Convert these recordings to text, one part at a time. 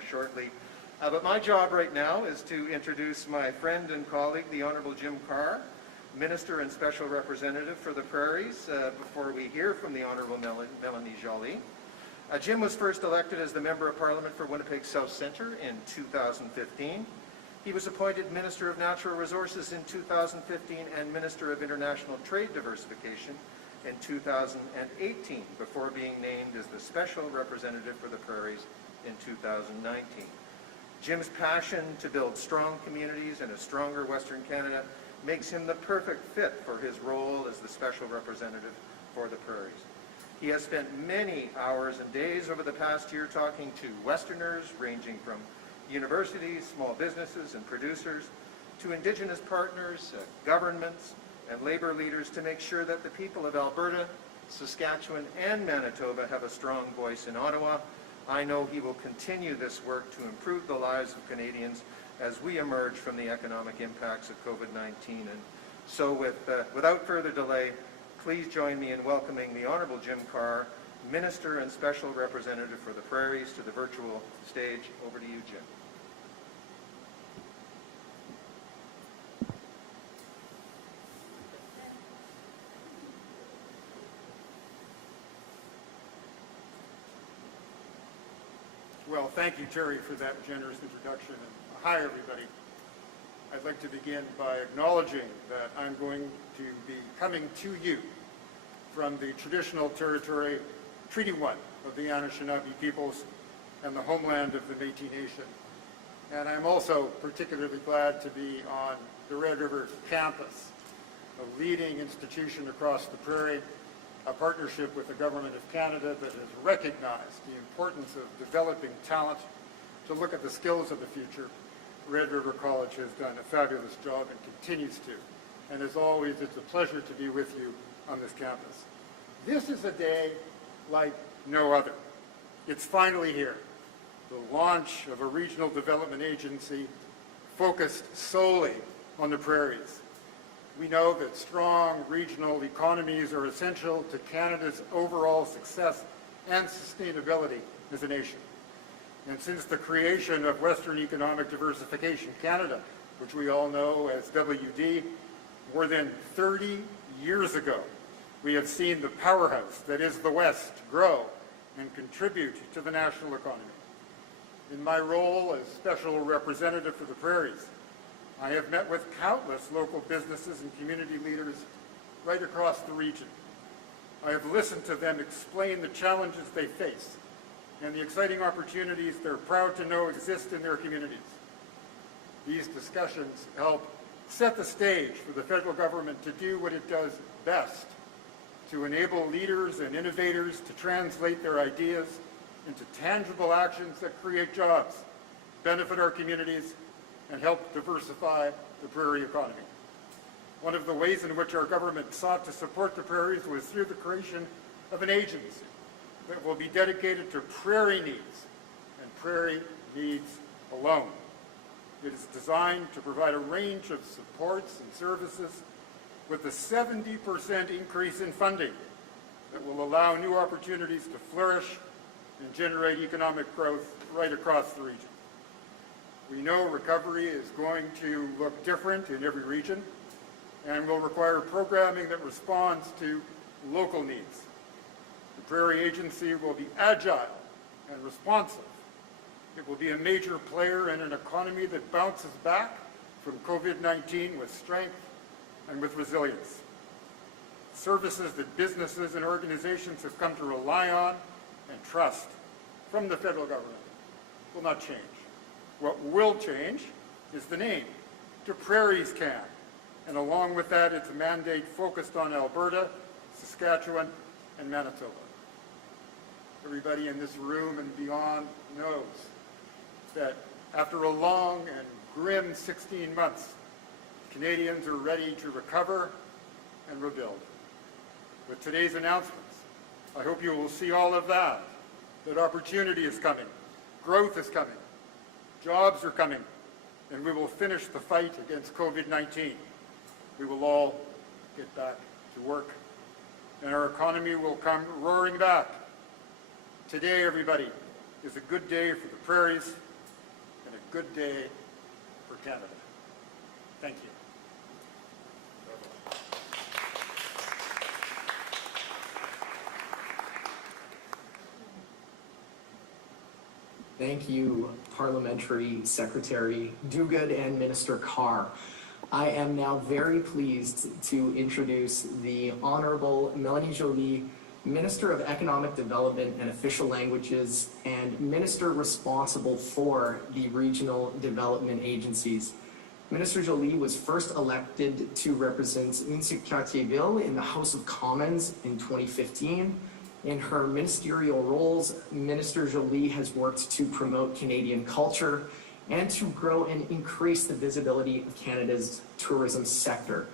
shortly. But my job right now is to introduce my friend and colleague, the Honourable Jim Carr, Minister and Special Representative for the Prairies, before we hear from the Honourable Melanie Joly. Jim was first elected as the Member of Parliament for Winnipeg South Centre in 2015. He was appointed Minister of Natural Resources in 2015 and Minister of International Trade Diversification in 2018, before being named as the Special Representative for the Prairies in 2019. Jim's passion to build strong communities and a stronger Western Canada makes him the perfect fit for his role as the Special Representative for the Prairies. He has spent many hours and days over the past year talking to Westerners, ranging from universities, small businesses and producers, to Indigenous partners, governments, and labour leaders to make sure that the people of Alberta, Saskatchewan, and Manitoba have a strong voice in Ottawa. I know he will continue this work to improve the lives of Canadians as we emerge from the economic impacts of COVID-19. And so without further delay, please join me in welcoming the Honourable Jim Carr, Minister and Special Representative for the Prairies, to the virtual stage. Over to you, Jim. Well, thank you, Terry, for that generous introduction. And hi, everybody. I'd like to begin by acknowledging that I'm going to be coming to you from the traditional territory, Treaty 1 of the Anishinaabe peoples and the homeland of the Métis Nation. And I'm also particularly glad to be on the Red River campus, a leading institution across the prairie, a partnership with the Government of Canada that has recognized the importance of developing talent to look at the skills of the future. Red River College has done a fabulous job and continues to. And as always, it's a pleasure to be with you on this campus. This is a day like no other. It's finally here. The launch of a regional development agency focused solely on the prairies. We know that strong regional economies are essential to Canada's overall success and sustainability as a nation. And since the creation of Western Economic Diversification Canada, which we all know as WD, more than 30 years ago, we have seen the powerhouse that is the West grow and contribute to the national economy. In my role as Special Representative for the Prairies, I have met with countless local businesses and community leaders right across the region. I have listened to them explain the challenges they face and the exciting opportunities they're proud to know exist in their communities. These discussions help set the stage for the federal government to do what it does best, to enable leaders and innovators to translate their ideas into tangible actions that create jobs, benefit our communities, and help diversify the prairie economy. One of the ways in which our government sought to support the prairies was through the creation of an agency that will be dedicated to prairie needs and prairie needs alone. It is designed to provide a range of supports and services with a 70% increase in funding that will allow new opportunities to flourish and generate economic growth right across the region. We know recovery is going to look different in every region and will require programming that responds to local needs. The Prairie Agency will be agile and responsive. It will be a major player in an economy that bounces back from COVID-19 with strength and with resilience. Services that businesses and organizations have come to rely on and trust from the federal government will not change. What will change is the name, to PrairiesCan, and along with that, it's a mandate focused on Alberta, Saskatchewan, and Manitoba. Everybody in this room and beyond knows that after a long and grim 16 months, Canadians are ready to recover and rebuild. With today's announcements, I hope you will see all of that opportunity is coming, growth is coming, jobs are coming, and we will finish the fight against COVID-19. We will all get back to work, and our economy will come roaring back. Today, everybody, is a good day for the prairies and a good day for Canada. Thank you. Thank you, Parliamentary Secretary Duguid and Minister Carr. I am now very pleased to introduce the Honorable Melanie Joly, Minister of Economic Development and Official Languages, and Minister responsible for the regional development agencies. Minister Joly was first elected to represent Cartierville in the House of Commons in 2015. In her ministerial roles, Minister Joly has worked to promote Canadian culture and to grow and increase the visibility of Canada's tourism sector.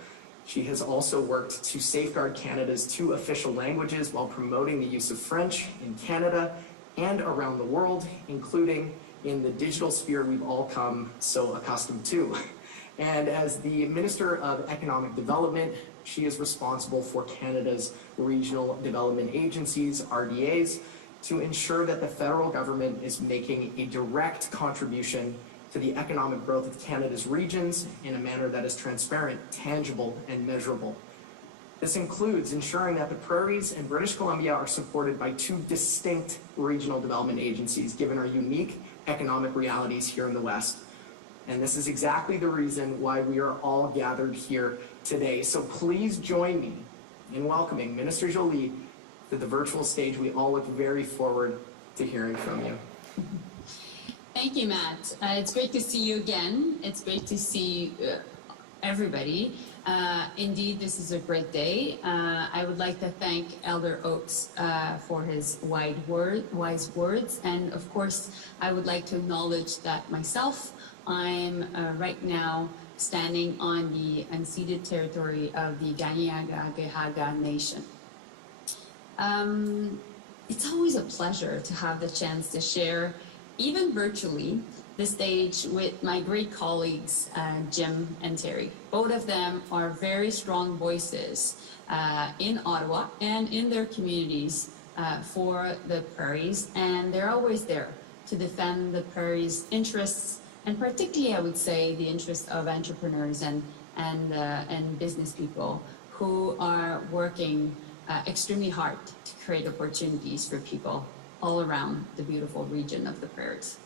She has also worked to safeguard Canada's 2 official languages while promoting the use of French in Canada and around the world, including in the digital sphere we've all come so accustomed to. And as the Minister of Economic Development, she is responsible for Canada's regional development agencies, RDAs, to ensure that the federal government is making a direct contribution to the economic growth of Canada's regions in a manner that is transparent, tangible, and measurable. This includes ensuring that the Prairies and British Columbia are supported by 2 distinct regional development agencies, given our unique economic realities here in the West. And this is exactly the reason why we are all gathered here today. So please join me in welcoming Minister Joly to the virtual stage. We all look very forward to hearing from you. Thank you, Matt. It's great to see you again. It's great to see everybody. Indeed, this is a great day. I would like to thank Elder Oakes for his wise words. And of course, I would like to acknowledge that myself, I'm right now standing on the unceded territory of the Kanien'kehá:ka Nation. It's always a pleasure to have the chance to share, even virtually, the stage with my great colleagues, Jim and Terry. Both of them are very strong voices in Ottawa and in their communities for the Prairies, and they're always there to defend the Prairies' interests, and particularly, I would say, the interests of entrepreneurs and business people who are working extremely hard to create opportunities for people all around the beautiful region of the Prairies.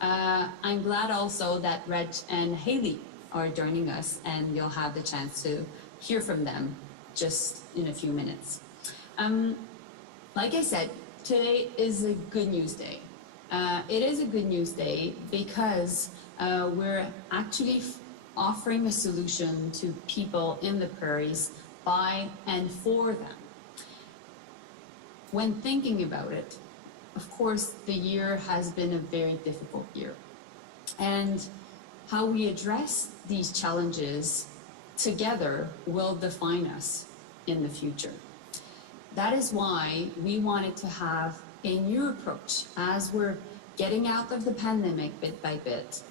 I'm glad also that Reg and Haley are joining us, and you'll have the chance to hear from them just in a few minutes. Like I said, today is a good news day. It is a good news day because we're actually offering a solution to people in the Prairies by and for them. When thinking about it, of course, the year has been a very difficult year. And how we address these challenges together will define us in the future. That is why we wanted to have a new approach as we're getting out of the pandemic bit by bit,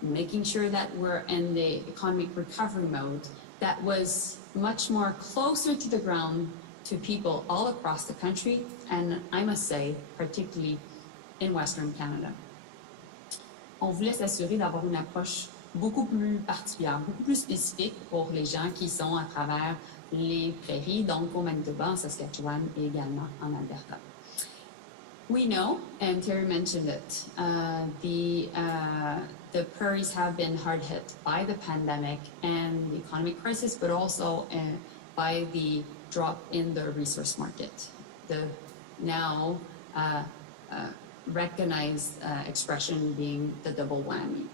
making sure that we're in the economic recovery mode that was much more closer to the ground to people all across the country, and I must say, particularly in Western Canada. On voulait s'assurer d'avoir une approche beaucoup plus particulière, beaucoup plus spécifique pour les gens qui sont à travers les prairies, donc au Manitoba, en Saskatchewan et également en Alberta. We know, and Terry mentioned it, the Prairies have been hard hit by the pandemic and the economic crisis, but also by the drop in the resource market. The now recognized expression being the double whammy.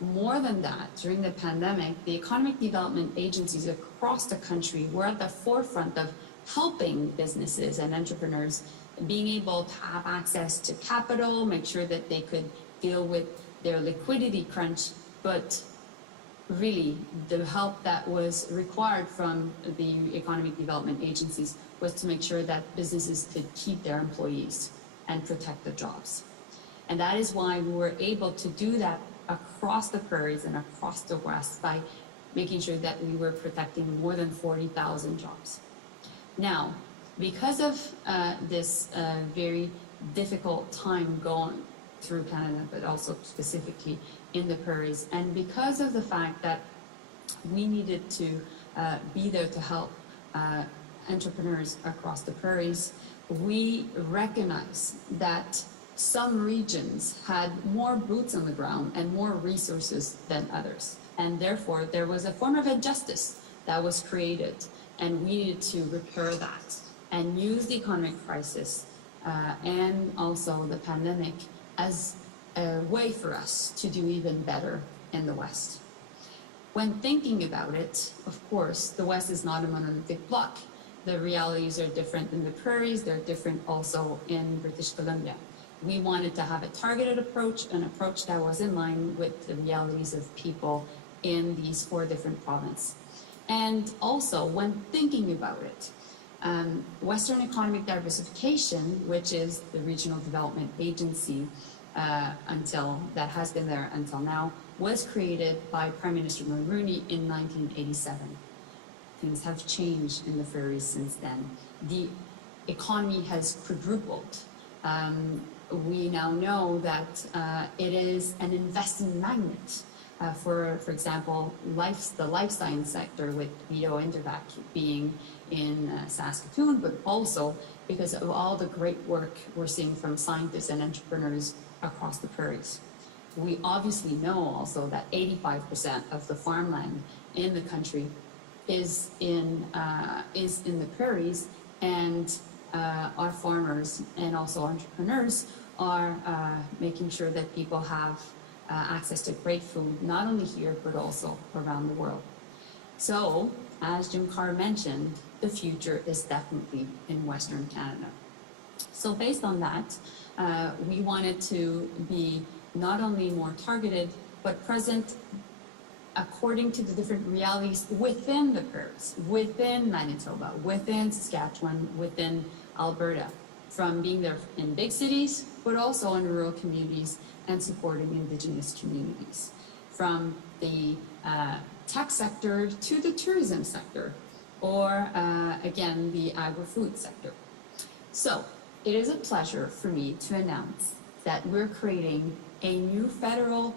More than that, during the pandemic, the economic development agencies across the country were at the forefront of helping businesses and entrepreneurs being able to have access to capital, make sure that they could deal with their liquidity crunch, but really the help that was required from the economic development agencies was to make sure that businesses could keep their employees and protect the jobs. And that is why we were able to do that across the Prairies and across the West by making sure that we were protecting more than 40,000 jobs. Now, because of this very difficult time through Canada, but also specifically in the prairies. And because of the fact that we needed to be there to help entrepreneurs across the prairies, we recognize that some regions had more boots on the ground and more resources than others. And therefore, there was a form of injustice that was created, and we needed to repair that and use the economic crisis and also the pandemic as a way for us to do even better in the West. When thinking about it, of course, the West is not a monolithic block. The realities are different in the prairies, they're different also in British Columbia. We wanted to have a targeted approach, an approach that was in line with the realities of people in these 4 different provinces. And also, when thinking about it, Western Economic Diversification, which is the regional development agency that has been there until now, was created by Prime Minister Mulroney in 1987. Things have changed in the prairies since then. The economy has quadrupled. We now know that it is an investment magnet for example, the life science sector with Vito Intervac being in Saskatoon, but also because of all the great work we're seeing from scientists and entrepreneurs across the prairies. We obviously know also that 85% of the farmland in the country is in the prairies, and our farmers and also entrepreneurs are making sure that people have access to great food, not only here, but also around the world. So, as Jim Carr mentioned, the future is definitely in Western Canada. So based on that, we wanted to be not only more targeted, but present according to the different realities within the prairies, within Manitoba, within Saskatchewan, within Alberta, from being there in big cities, but also in rural communities and supporting Indigenous communities, from the tech sector to the tourism sector, or again, the agri-food sector. So it is a pleasure for me to announce that we're creating a new federal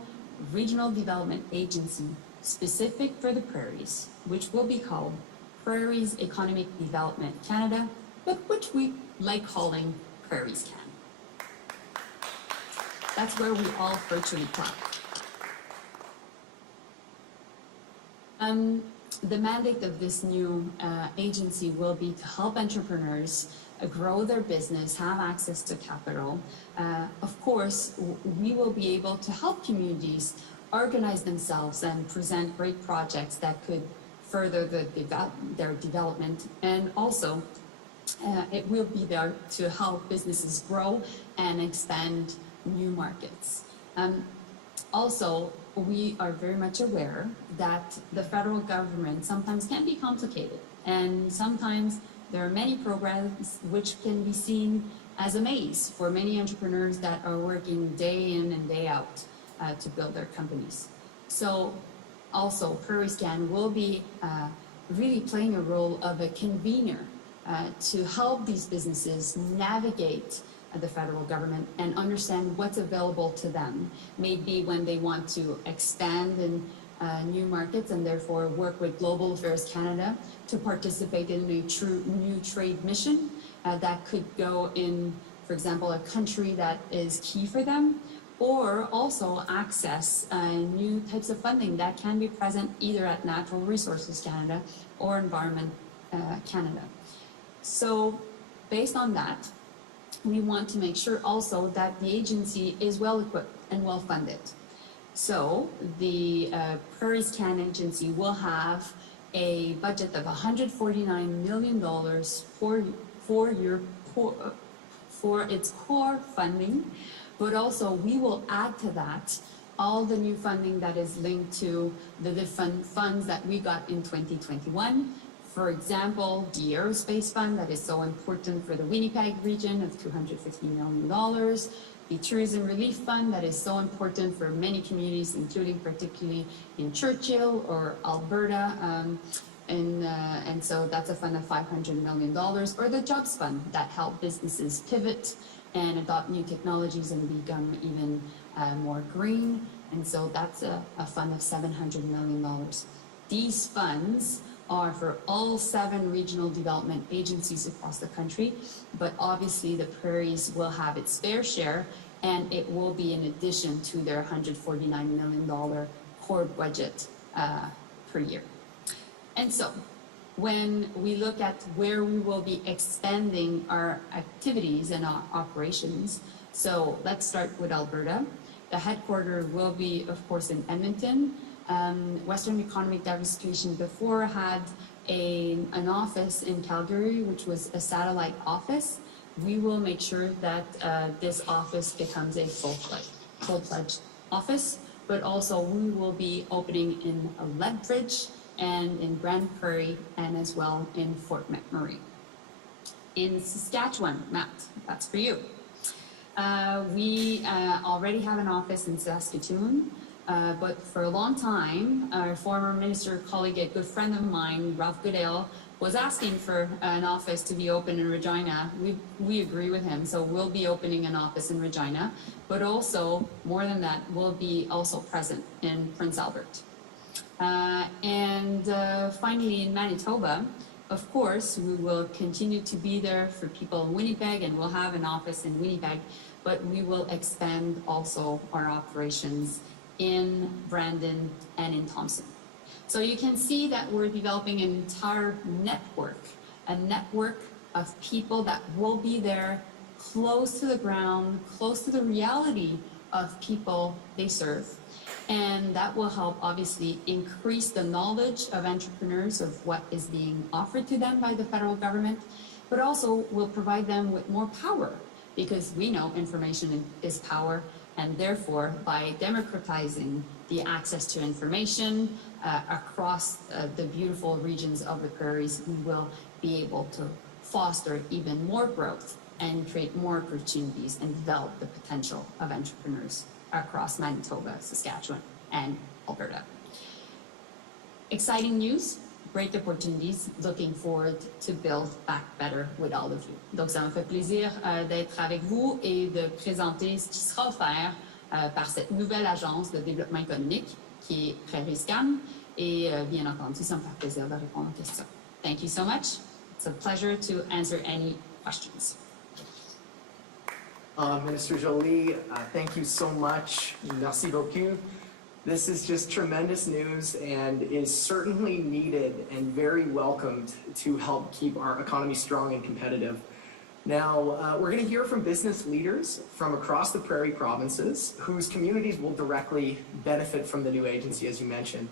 regional development agency specific for the prairies, which will be called Prairies Economic Development Canada, but which we like calling PrairiesCan. That's where we all virtually clap. The mandate of this new agency will be to help entrepreneurs grow their business, have access to capital. Of course, we will be able to help communities organize themselves and present great projects that could further their development, and also it will be there to help businesses grow and expand new markets. Also, we are very much aware that the federal government sometimes can be complicated, and sometimes there are many programs which can be seen as a maze for many entrepreneurs that are working day in and day out to build their companies. So also PrairiesCan will be really playing a role of a convener to help these businesses navigate the federal government and understand what's available to them, maybe when they want to expand in new markets and therefore work with Global Affairs Canada to participate in a true new trade mission that could go in, for example, a country that is key for them, or also access new types of funding that can be present either at Natural Resources Canada or Environment Canada. So based on that, we want to make sure also that the agency is well equipped and well funded. So the PrairiesCan agency will have a budget of $149 million for its core funding, but also we will add to that all the new funding that is linked to the different funds that we got in 2021. For example, the Aerospace Fund that is so important for the Winnipeg region of $250 million, the Tourism Relief Fund that is so important for many communities, including particularly in Churchill or Alberta, and so that's a fund of $500 million, or the Jobs Fund that help businesses pivot and adopt new technologies and become even more green. And so that's a fund of $700 million. These funds are for all 7 regional development agencies across the country, but obviously the Prairies will have its fair share, and it will be in addition to their $149 million core budget per year. And so when we look at where we will be expanding our activities and our operations, so let's start with Alberta. The headquarters will be, of course, in Edmonton. Western Economic Diversification before had an office in Calgary, which was a satellite office. We will make sure that this office becomes a full-fledged office, but also we will be opening in Lethbridge and in Grand Prairie and as well in Fort McMurray. In Saskatchewan, Matt, that's for you. We already have an office in Saskatoon, but for a long time, our former minister colleague, a good friend of mine, Ralph Goodale, was asking for an office to be open in Regina. We agree with him, so we'll be opening an office in Regina, but also, more than that, we'll be also present in Prince Albert. And finally, in Manitoba, of course, we will continue to be there for people in Winnipeg, and we'll have an office in Winnipeg, but we will expand also our operations in Brandon and in Thompson. So you can see that we're developing an entire network, a network of people that will be there close to the ground, close to the reality of people they serve. And that will help obviously increase the knowledge of entrepreneurs of what is being offered to them by the federal government, but also will provide them with more power, because we know information is power, and therefore by democratizing the access to information across the beautiful regions of the Prairies, we will be able to foster even more growth and create more opportunities and develop the potential of entrepreneurs across Manitoba, Saskatchewan, and Alberta. Exciting news, great opportunities, looking forward to build back better with all of you. Donc ça me fait plaisir d'être avec vous et de présenter ce qui sera offert par cette nouvelle agence de développement économique qui est PrairiesCan, et bien entendu, ça me fait plaisir de répondre aux questions. Thank you so much. It's a pleasure to answer any questions. Minister Joly, thank you so much. Merci beaucoup. This is just tremendous news and is certainly needed and very welcomed to help keep our economy strong and competitive. Now, we're going to hear from business leaders from across the Prairie provinces whose communities will directly benefit from the new agency, as you mentioned.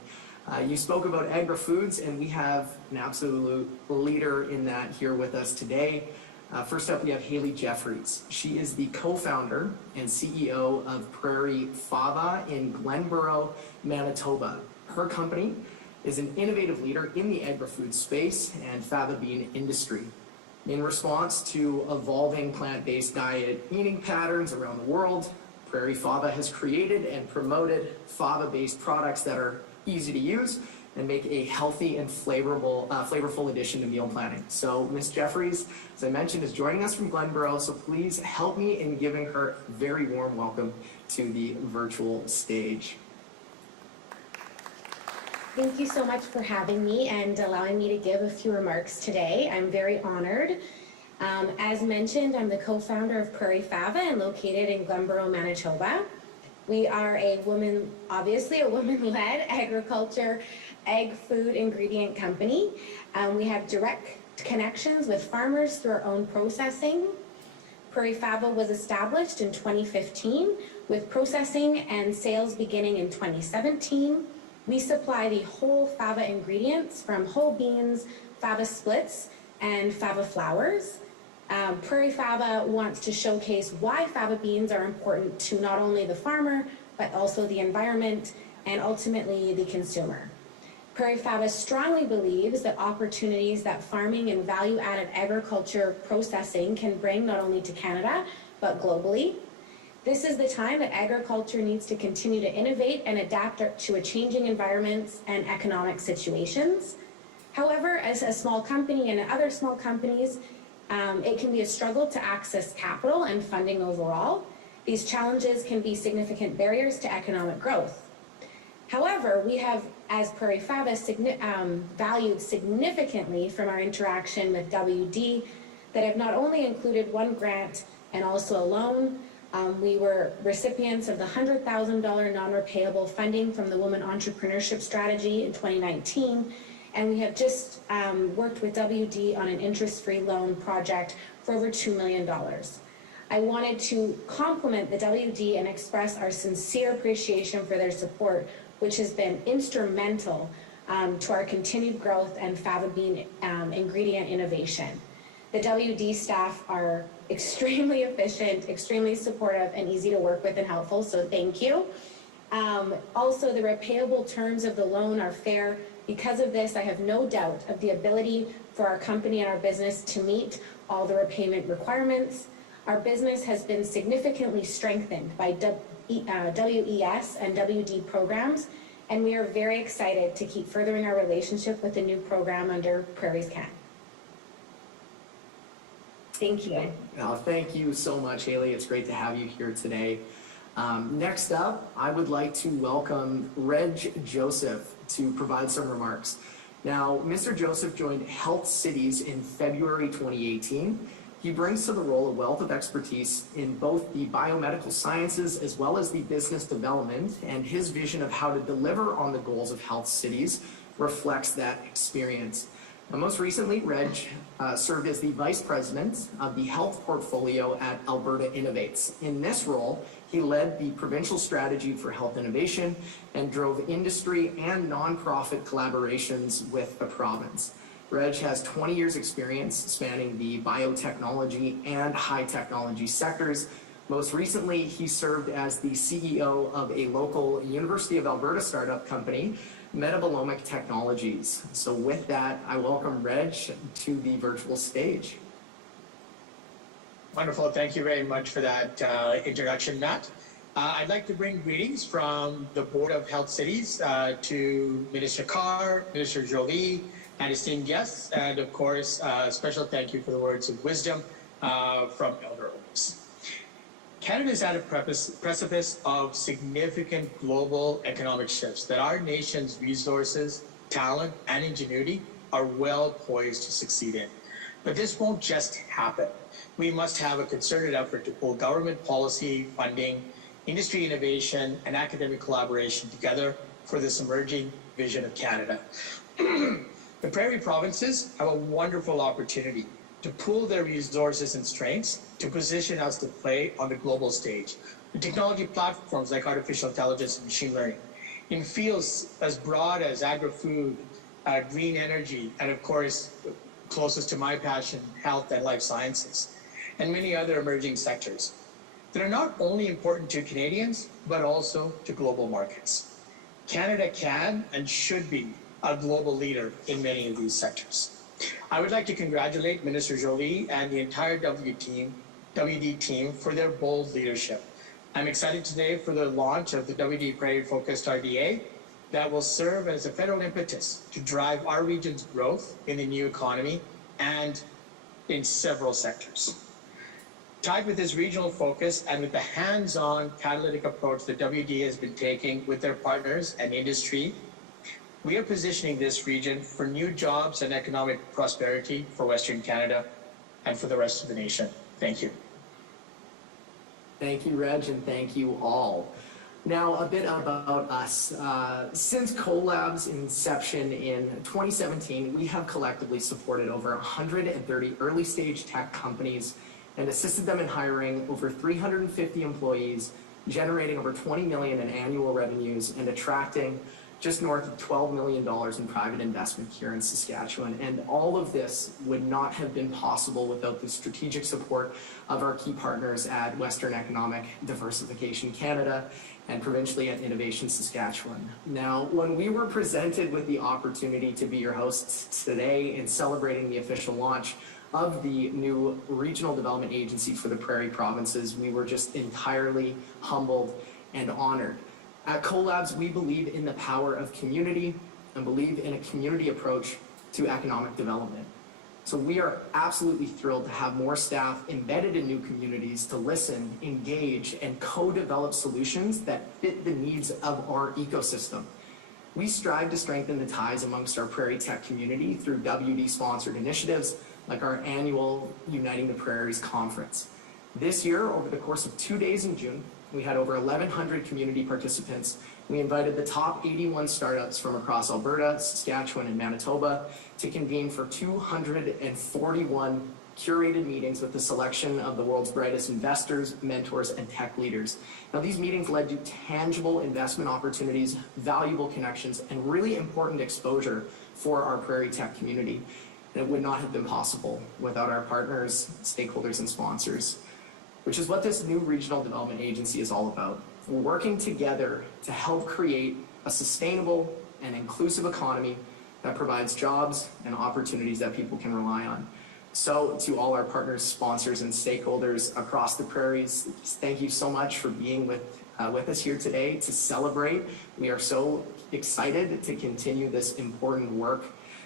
You spoke about agri-foods, and we have an absolute leader in that here with us today. First up, we have Haley Jeffries. She is the co-founder and CEO of Prairie Fava in Glenborough, Manitoba. Her company is an innovative leader in the agri-food space and fava bean industry. In response to evolving plant-based diet eating patterns around the world, Prairie Fava has created and promoted fava-based products that are easy to use and make a healthy and flavorful addition to meal planning. So Ms. Jeffries, as I mentioned, is joining us from Glenborough, so please help me in giving her a very warm welcome to the virtual stage. Thank you so much for having me and allowing me to give a few remarks today. I'm very honored. As mentioned, I'm the co-founder of Prairie Fava and located in Glenborough, Manitoba. We are obviously a woman-led agriculture, egg food ingredient company. We have direct connections with farmers through our own processing. Prairie Fava was established in 2015 with processing and sales beginning in 2017. We supply the whole fava ingredients from whole beans, fava splits, and fava flours. Prairie Fava wants to showcase why fava beans are important to not only the farmer, but also the environment and ultimately the consumer. Prairie Fava strongly believes that opportunities that farming and value-added agriculture processing can bring not only to Canada, but globally. This is the time that agriculture needs to continue to innovate and adapt to a changing environments and economic situations. However, as a small company and other small companies, It can be a struggle to access capital and funding overall. These challenges can be significant barriers to economic growth. However, we have, as Prairie Fava, valued significantly from our interaction with WD that have not only included one grant and also a loan. We were recipients of the $100,000 non-repayable funding from the Women Entrepreneurship Strategy in 2019, and we have just worked with WD on an interest-free loan project for over $2 million. I wanted to compliment the WD and express our sincere appreciation for their support, which has been instrumental to our continued growth and fava bean ingredient innovation. The WD staff are extremely efficient, extremely supportive, and easy to work with and helpful, so thank you. Also, the repayable terms of the loan are fair. Because of this, I have no doubt of the ability for our company and our business to meet all the repayment requirements. Our business has been significantly strengthened by WES and WD programs, and we are very excited to keep furthering our relationship with the new program under PrairiesCan. Thank you. Thank you so much, Haley. It's great to have you here today. Next up, I would like to welcome Reg Joseph to provide some remarks. Now, Mr. Joseph joined Health Cities in February 2018. He brings to the role a wealth of expertise in both the biomedical sciences as well as the business development, and his vision of how to deliver on the goals of Health Cities reflects that experience. Now, most recently, Reg served as the Vice President of the Health Portfolio at Alberta Innovates. In this role, he led the provincial strategy for health innovation and drove industry and nonprofit collaborations with the province. Reg has 20 years experience spanning the biotechnology and high technology sectors. Most recently, he served as the CEO of a local University of Alberta startup company, Metabolomic Technologies. So with that, I welcome Reg to the virtual stage. Wonderful. Thank you very much for that introduction, Matt. I'd like to bring greetings from the Board of Health Cities to Minister Carr, Minister Joly, and esteemed guests, and of course, a special thank you for the words of wisdom from Elder Oaks. Canada is at a precipice of significant global economic shifts that our nation's resources, talent, and ingenuity are well poised to succeed in. But this won't just happen. We must have a concerted effort to pull government policy, funding, industry innovation, and academic collaboration together for this emerging vision of Canada. The Prairie provinces have a wonderful opportunity to pool their resources and strengths to position us to play on the global stage. The technology platforms like artificial intelligence and machine learning, in fields as broad as agri-food, green energy, and of course, closest to my passion, health and life sciences, and many other emerging sectors that are not only important to Canadians, but also to global markets. Canada can and should be a global leader in many of these sectors. I would like to congratulate Minister Joly and the entire WD team for their bold leadership. I'm excited today for the launch of the WD Prairie-focused RDA that will serve as a federal impetus to drive our region's growth in the new economy and in several sectors. Tied with this regional focus and with the hands-on catalytic approach that WD has been taking with their partners and industry, we are positioning this region for new jobs and economic prosperity for Western Canada and for the rest of the nation. Thank you. Thank you, Reg, and thank you all. Now, a bit about us. Since CoLab's inception in 2017, we have collectively supported over 130 early-stage tech companies and assisted them in hiring over 350 employees, generating over $20 million in annual revenues and attracting just north of $12 million in private investment here in Saskatchewan. And all of this would not have been possible without the strategic support of our key partners at Western Economic Diversification Canada and provincially at Innovation Saskatchewan. Now, when we were presented with the opportunity to be your hosts today in celebrating the official launch of the new Regional Development Agency for the Prairie Provinces, we were just entirely humbled and honored. At CoLabs, we believe in the power of community and believe in a community approach to economic development. So we are absolutely thrilled to have more staff embedded in new communities to listen, engage, and co-develop solutions that fit the needs of our ecosystem. We strive to strengthen the ties amongst our Prairie Tech community through WD-sponsored initiatives like our annual Uniting the Prairies conference. This year, over the course of 2 days in June, we had over 1,100 community participants. We invited the top 81 startups from across Alberta, Saskatchewan, and Manitoba to convene for 241 curated meetings with the selection of the world's brightest investors, mentors, and tech leaders. Now, these meetings led to tangible investment opportunities, valuable connections, and really important exposure for our Prairie Tech community. And it would not have been possible without our partners, stakeholders, and sponsors, which is what this new regional development agency is all about. We're working together to help create a sustainable and inclusive economy that provides jobs and opportunities that people can rely on. So to all our partners, sponsors, and stakeholders across the prairies, thank you so much for being with us here today to celebrate. We are so excited to continue this important work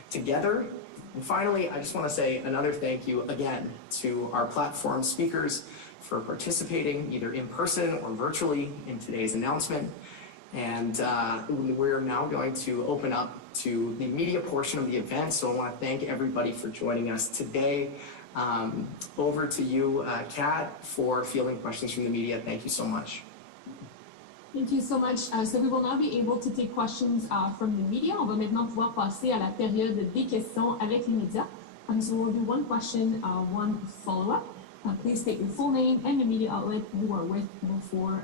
together. And finally, I just want to say another thank you again to our platform speakers for participating either in person or virtually in today's announcement. And we're now going to open up to the media portion of the event. So I want to thank everybody for joining us today. Over to you, Kat, for fielding questions from the media. Thank you so much. Thank you so much. So we will now be able to take questions from the media. On va maintenant pouvoir passer à la période des questions avec les médias. So we'll do one question, one follow-up. Please state your full name and the media outlet you are with before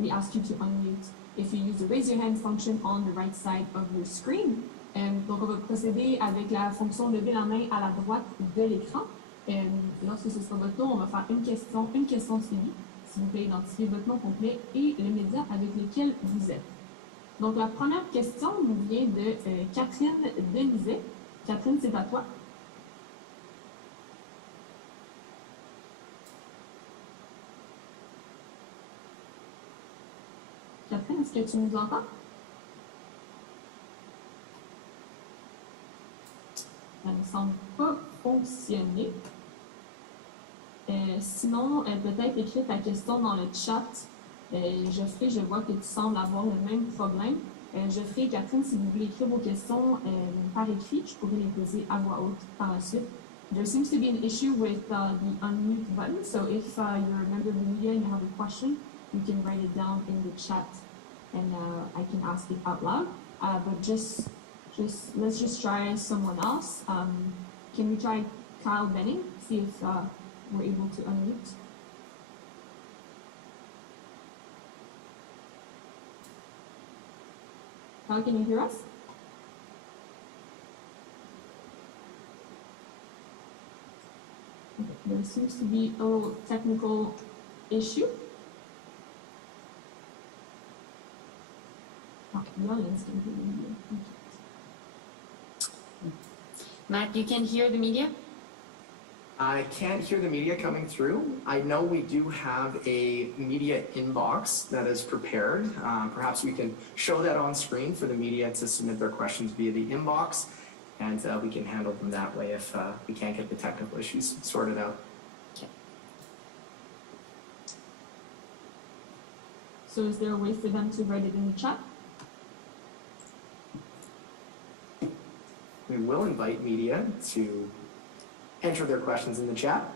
we ask you to unmute. If you use the raise your hand function on the right side of your screen. Donc on va procéder avec la fonction lever la main à la droite de l'écran. Lorsque ce sera votre tour, on va faire une question suivie. S'il vous plaît, identifiez votre nom complet et le média avec lequel vous êtes. Donc la première question nous vient de Catherine Denizet. Catherine, c'est à toi. Catherine, est-ce que tu nous entends? Ça ne semble pas fonctionner. Sinon, peut-être écrire ta question dans le chat. Geoffrey, je vois que tu sembles avoir le même problème. Geoffrey et Catherine, si vous voulez écrire vos questions par écrit, je pourrais les poser à voix haute par la suite. There seems to be an issue with the unmute button, so if you're a member of the media and you have a question, you can write it down in the chat and I can ask it out loud. But let's just try someone else. Can we try Kyle Benning? See if we're able to unmute. Kyle, can you hear us? Okay, there seems to be a little technical issue. Matt, you can hear the media? I can't hear the media coming through. I know we do have a media inbox that is prepared. Perhaps we can show that on screen for the media to submit their questions via the inbox, and we can handle them that way if we can't get the technical issues sorted out. Okay. So is there a way for them to write it in the chat? We will invite media to enter their questions in the chat.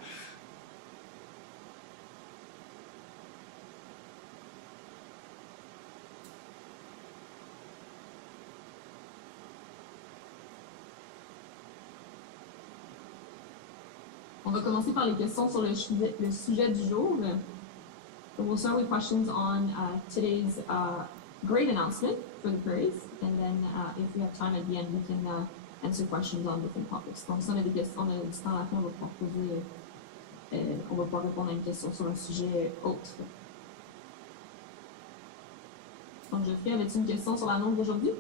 On va commencer par les questions sur le sujet du jour. So we'll start with questions on today's great announcement for the Prairies, and then if we have time at the end, we can answer questions on different topics. Donc, si on a des questions, on a du temps à la fin, on va pouvoir poser, on va pouvoir répondre à une question sur un sujet autre. Donc, Geoffrey, avais-tu une question sur l'annonce d'aujourd'hui?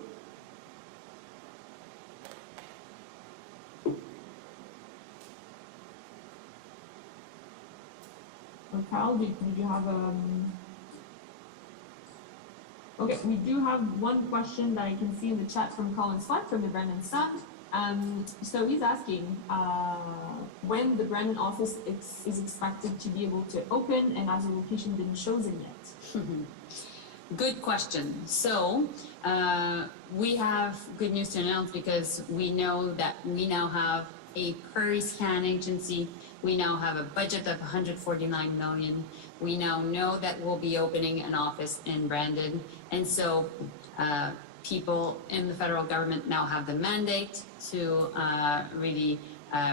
Or Carl, did you have Okay, we do have one question that I can see in the chat from Colin Slack from the Brandon Sun. So he's asking when the Brandon office is expected to be able to open, and has a location been chosen yet? Good question. So we have good news to announce because we know that we now have a PrairiesCan agency. We now have a budget of $149 million. We now know that we'll be opening an office in Brandon. And so people in the federal government now have the mandate to really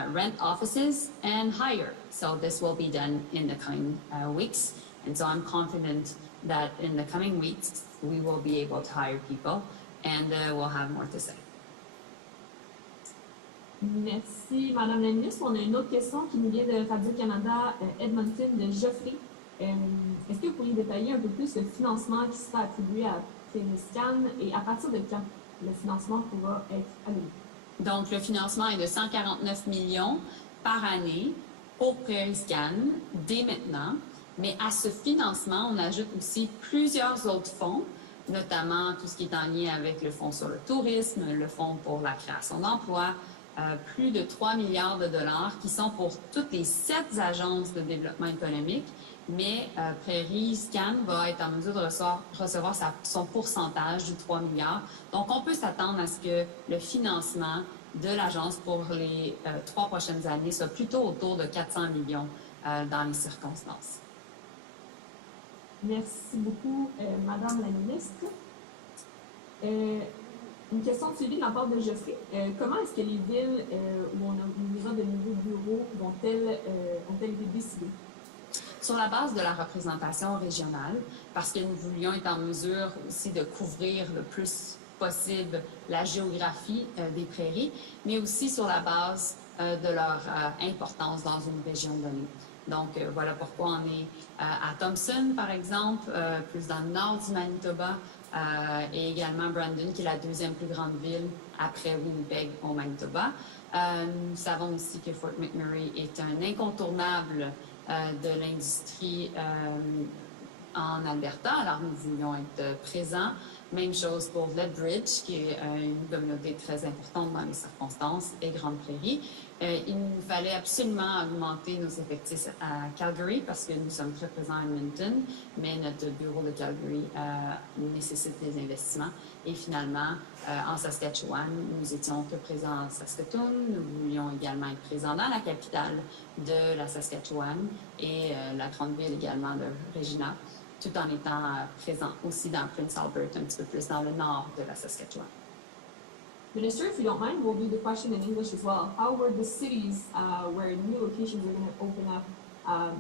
rent offices and hire. So this will be done in the coming weeks. And so I'm confident that in the coming weeks, we will be able to hire people and we'll have more to say. Merci, Madame la Ministre. On a une autre question qui nous vient de Radio-Canada Edmonton de Joly. Est-ce que vous pourriez détailler un peu plus le financement qui sera attribué à PrairiesCan et à partir de quand le financement pourra être alloué? Donc, le financement est de 149 millions par année pour PrairiesCan dès maintenant. Mais à ce financement, on ajoute aussi plusieurs autres fonds, notamment tout ce qui est en lien avec le fonds sur le tourisme, le fonds pour la création d'emplois, plus de 3 milliards de dollars qui sont pour toutes les 7 agences de développement économique. Mais PrairiesCan va être en mesure de recevoir son pourcentage du 3 milliards. Donc, on peut s'attendre à ce que le financement de l'agence pour les 3 prochaines années soit plutôt autour de 400 millions dans les circonstances. Merci beaucoup, Madame la Ministre. Une question de suivi de la part de Geoffrey. Comment est-ce que les villes où on ouvrira de nouveaux bureaux ont-elles été décidées? Sur la base de la représentation régionale, parce que nous voulions être en mesure aussi de couvrir le plus possible la géographie des prairies, mais aussi sur la base de leur importance dans une région donnée. Donc, voilà pourquoi on est à Thompson, par exemple, plus dans le nord du Manitoba, et également Brandon, qui est la 2e plus grande ville après Winnipeg au Manitoba. Nous savons aussi que Fort McMurray est un incontournable de l'industrie en Alberta, alors nous voulions être présents. Même chose pour Lethbridge, qui est une communauté très importante dans les circonstances, et Grande Prairie. Il nous fallait absolument augmenter nos effectifs à Calgary parce que nous sommes très présents à Edmonton, mais notre bureau de Calgary nécessite des investissements. Et finalement, en Saskatchewan, nous étions peu présents en Saskatoon. Nous voulions également être présents dans la capitale de la Saskatchewan et la grande ville également de Regina, tout en étant présent aussi dans Prince Albert, un petit peu plus dans le nord de la Saskatchewan. Minister, if you don't mind, we'll do the question in English as well. How were the cities where new locations are going to open up,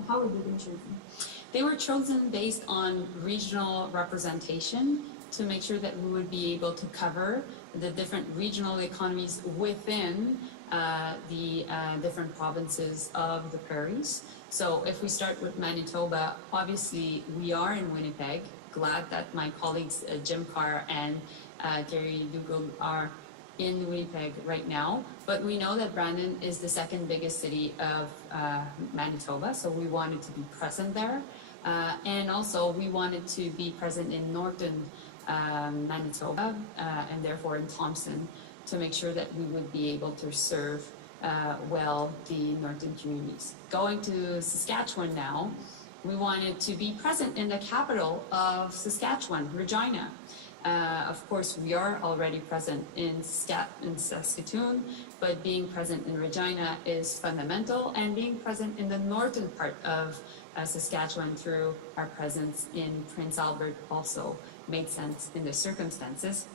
how were they being chosen? They were chosen based on regional representation to make sure that we would be able to cover the different regional economies within the different provinces of the prairies. So if we start with Manitoba, obviously we are in Winnipeg. Glad that my colleagues Jim Carr and Terry Dugal are in Winnipeg right now, but we know that Brandon is the 2nd biggest city of Manitoba, so we wanted to be present there. And also we wanted to be present in northern Manitoba and therefore in Thompson to make sure that we would be able to serve well the northern communities. Going to Saskatchewan now, we wanted to be present in the capital of Saskatchewan, Regina. Of course, we are already present in Saskatoon, but being present in Regina is fundamental, and being present in the northern part of Saskatchewan through our presence in Prince Albert also made sense in the circumstances.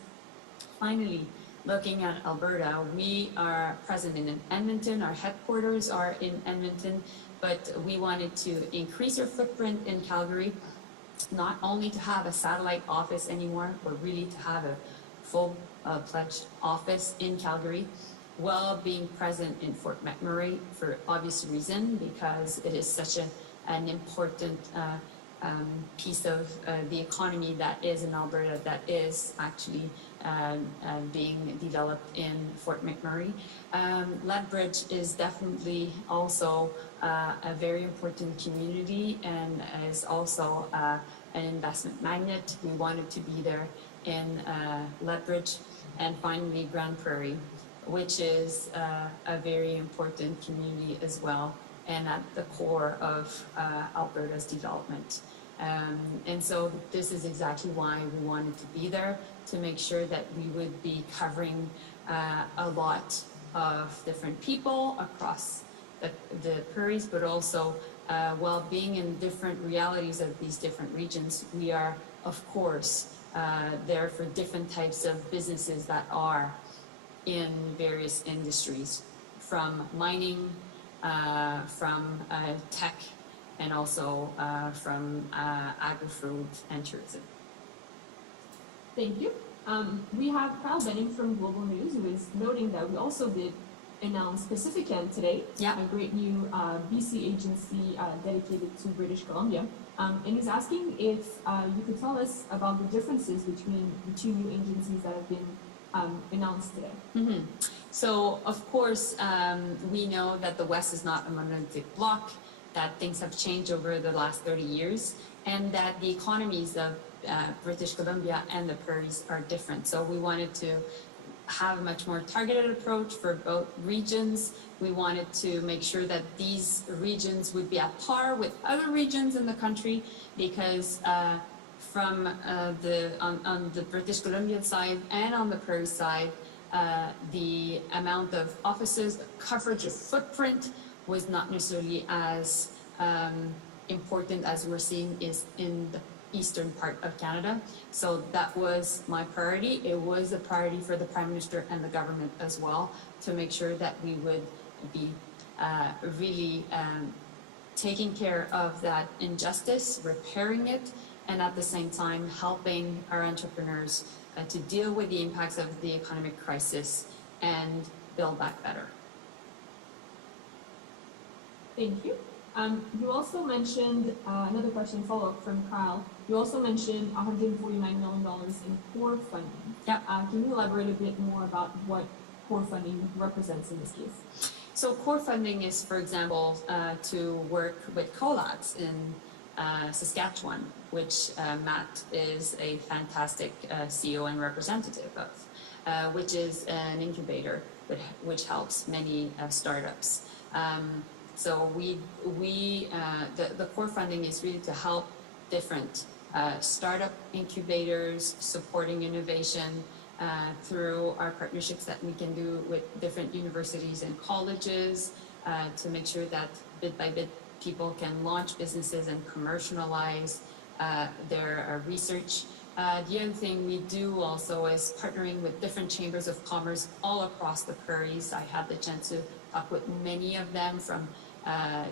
Finally, looking at Alberta, we are present in Edmonton. Our headquarters are in Edmonton, but we wanted to increase our footprint in Calgary, not only to have a satellite office anymore, but really to have a full-fledged office in Calgary, while being present in Fort McMurray for obvious reason, because it is such an important piece of the economy that is in Alberta that is actually being developed in Fort McMurray. Lethbridge is definitely also a very important community and is also an investment magnet. We wanted to be there in Lethbridge. And finally, Grande Prairie. which is a very important community as well, and at the core of Alberta's development. And so this is exactly why we wanted to be there, to make sure that we would be covering a lot of different people across the prairies, but also while being in different realities of these different regions, we are, of course, there for different types of businesses that are in various industries, from mining, from tech, and also from agri-food and tourism. Thank you. We have Kyle Benning from Global News, who is noting that we also did announce PrairiesCan today, Yeah. a great new BC agency dedicated to British Columbia. And he's asking if you could tell us about the differences between the two new agencies that have been announced today. Mm-hmm. So, of course, we know that the West is not a monolithic block, that things have changed over the last 30 years, and that the economies of British Columbia and the prairies are different. So we wanted to have a much more targeted approach for both regions. We wanted to make sure that these regions would be at par with other regions in the country, because from on the British Columbian side and on the prairie side, the amount of offices, coverage of footprint was not necessarily as important as we're seeing is in the eastern part of Canada. So that was my priority. It was a priority for the Prime Minister and the government as well, to make sure that we would be really taking care of that injustice, repairing it, and at the same time helping our entrepreneurs to deal with the impacts of the economic crisis and build back better. Thank you. You also mentioned, another question follow-up from Kyle, you also mentioned $149 million in core funding. Yeah. Can you elaborate a bit more about what core funding represents in this case? So core funding is, for example, to work with collabs in Saskatchewan, which Matt is a fantastic CEO and representative of, which is an incubator which helps many startups. So the core funding is really to help different startup incubators, supporting innovation through our partnerships that we can do with different universities and colleges, to make sure that bit by bit people can launch businesses and commercialize their research. The other thing we do also is partnering with different chambers of commerce all across the prairies. I had the chance to talk with many of them, from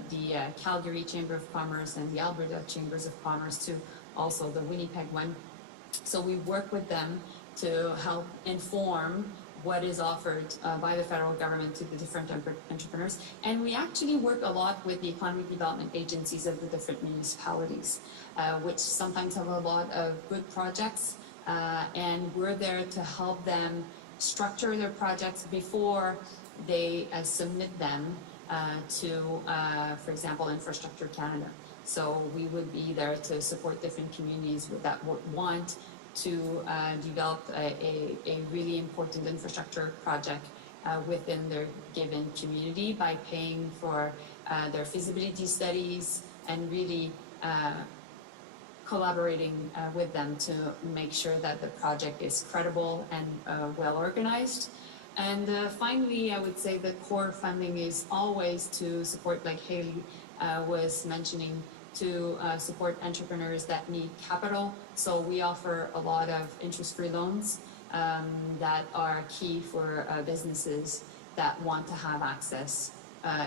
the Calgary Chamber of Commerce and the Alberta Chambers of Commerce to also the Winnipeg one. So we work with them to help inform what is offered by the federal government to the different entrepreneurs. And we actually work a lot with the economic development agencies of the different municipalities, which sometimes have a lot of good projects. And we're there to help them structure their projects before they submit them to, for example, Infrastructure Canada. So we would be there to support different communities that would want to develop a really important infrastructure project within their given community by paying for their feasibility studies and really collaborating with them to make sure that the project is credible and well organized. And finally, I would say the core funding is always to support, like Haley was mentioning, to support entrepreneurs that need capital. So we offer a lot of interest-free loans that are key for businesses that want to have access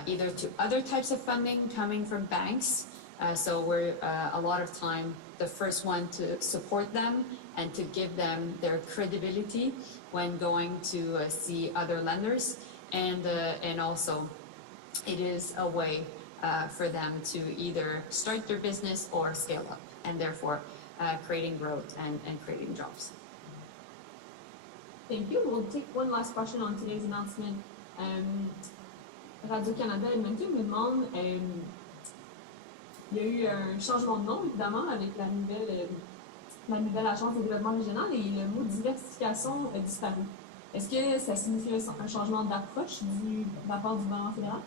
either to other types of funding coming from banks. So we're a lot of time the first one to support them and to give them their credibility when going to see other lenders, and also it is a way for them to either start their business or scale up, and therefore creating growth and creating jobs. Thank you. We'll take one last question on today's announcement. Radio-Canada Edmonton me demande, il y a eu un changement de nom, évidemment, avec la nouvelle Agence de développement régional, et le mot diversification a disparu. Est-ce que ça signifie un changement d'approche de la part du gouvernement fédéral?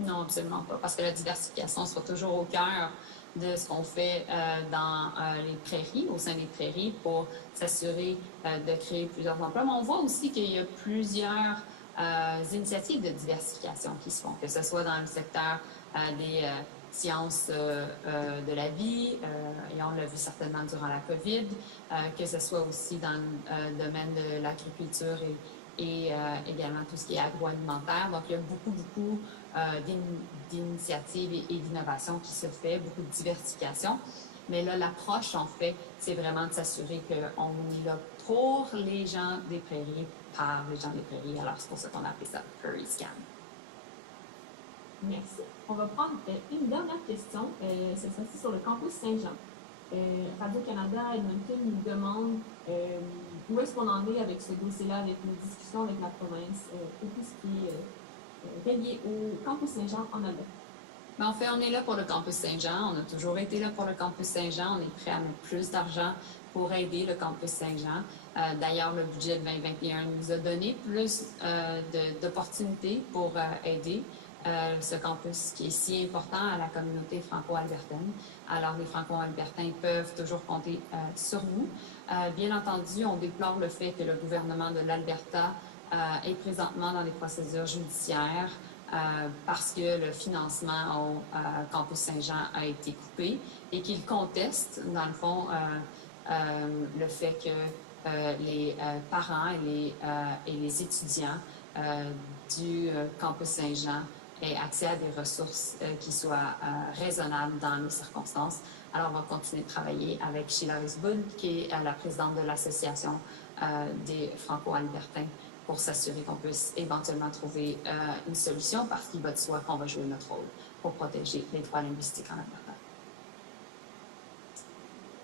Non, absolument pas, parce que la diversification sera toujours au cœur de ce qu'on fait dans les prairies, au sein des prairies, pour s'assurer de créer plusieurs emplois. Mais on voit aussi qu'il y a plusieurs initiatives de diversification qui se font, que ce soit dans le secteur des sciences de la vie, et on l'a vu certainement durant la COVID, que ce soit aussi dans le domaine de l'agriculture et également tout ce qui est agroalimentaire. Donc, il y a beaucoup d'initiatives et d'innovations qui se fait, beaucoup de diversification. Mais là, l'approche, en fait, c'est vraiment de s'assurer qu'on est là pour les gens des prairies, par les gens des prairies. Alors, c'est pour ça qu'on a appelé ça PrairiesCan. Merci. On va prendre une dernière question, cette fois-ci sur le campus Saint-Jean. Radio-Canada Edmonton nous demande où est-ce qu'on en est avec ce dossier-là, avec nos discussions avec la province, et tout ce qui est relié au campus Saint-Jean en Alberta. Mais en fait, on est là pour le campus Saint-Jean. On a toujours été là pour le campus Saint-Jean. On est prêt à mettre plus d'argent pour aider le campus Saint-Jean. D'ailleurs, le budget de 2021 nous a donné plus d'opportunités pour aider ce campus qui est si important à la communauté franco-albertaine. Alors, les franco-albertains peuvent toujours compter sur nous. Bien entendu, on déplore le fait que le gouvernement de l'Alberta est présentement dans des procédures judiciaires parce que le financement au campus Saint-Jean a été coupé et qu'il conteste, dans le fond, le fait que les parents et les étudiants du campus Saint-Jean aient accès à des ressources qui soient raisonnables dans les circonstances. Alors, on va continuer de travailler avec Sheila Risboud, qui est la présidente de l'Association des Franco-Albertains, pour s'assurer qu'on puisse éventuellement trouver une solution, parce qu'il va de soi qu'on va jouer notre rôle pour protéger les droits linguistiques en Alberta.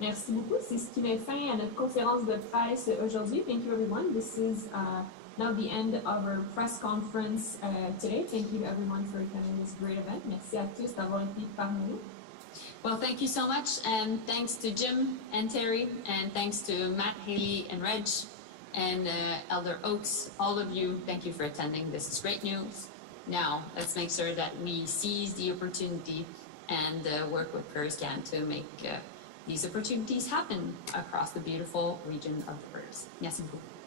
Merci beaucoup. C'est ce qui met fin à notre conférence de presse aujourd'hui. Thank you, everyone. This is now the end of our press conference today. Thank you, everyone, for attending this great event. Merci à tous d'avoir été parmi nous. Well, thank you so much, and thanks to Jim and Terry, and thanks to Matt, Haley, and Reg, and Elder Oaks, all of you, thank you for attending. This is great news. Now, let's make sure that we seize the opportunity and work with PrairiesCan to make these opportunities happen across the beautiful region of the Prairies. Merci beaucoup.